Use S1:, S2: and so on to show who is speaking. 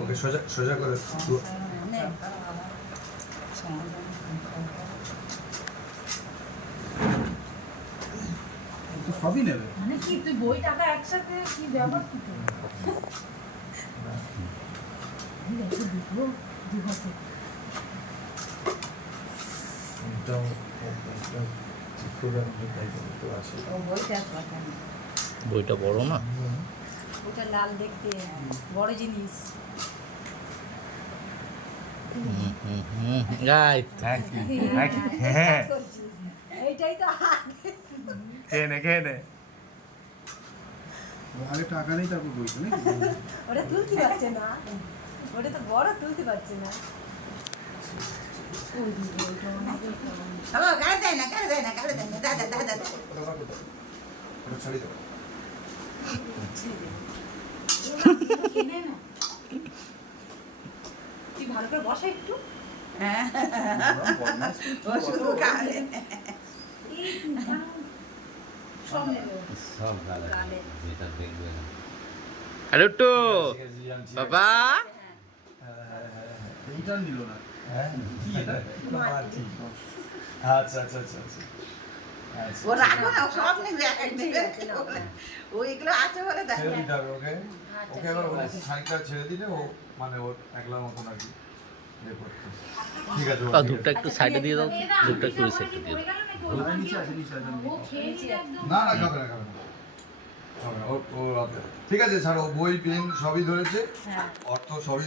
S1: ওকে সোজা সোজা করে
S2: সবই নেবে।
S3: মানে কি তুই বই টাকা একসাথে কি ব্যবহার কি।
S4: বইটা
S5: বড় না?
S4: ওটা লাল দেখতে বড় জিনিস।
S1: হ্যাঁ।
S4: এইটাই তো
S1: খেয়ে নে খেয়ে নে।
S2: আগে টাকা নেই তারপর বইতো নাকি?
S4: ওটা তুলতে পারছে না। ওটা তো বড় তুলতে পারছে না। দাদা দাদা দাদা
S1: ছাড়ি
S3: না
S4: তুই
S1: হ্যাঁ, হ্যাঁ, হ্যাঁ, আচ্ছা আচ্ছা আচ্ছা আচ্ছা।
S4: ও রাখো না সব নেবে এক এক নেবে ও আছে বলে দেখ
S1: ছেড়ে দিতে হবে ওকে? ওকে এবার ওর খানিকটা ছেড়ে দিলে ও মানে ওর একলা মতন আর কি ইয়ে ঠিক আছে
S5: ধূপটা একটু সাইডে দিয়ে দাও ধূপটা একটু সাইডে দিয়ে দাও
S1: না না খাবে না খাবে না। ও ও রাতে ঠিক আছে ছাড়ো বই পেন সবই ধরেছে।
S4: হ্যাঁ।
S1: অর্থ সবই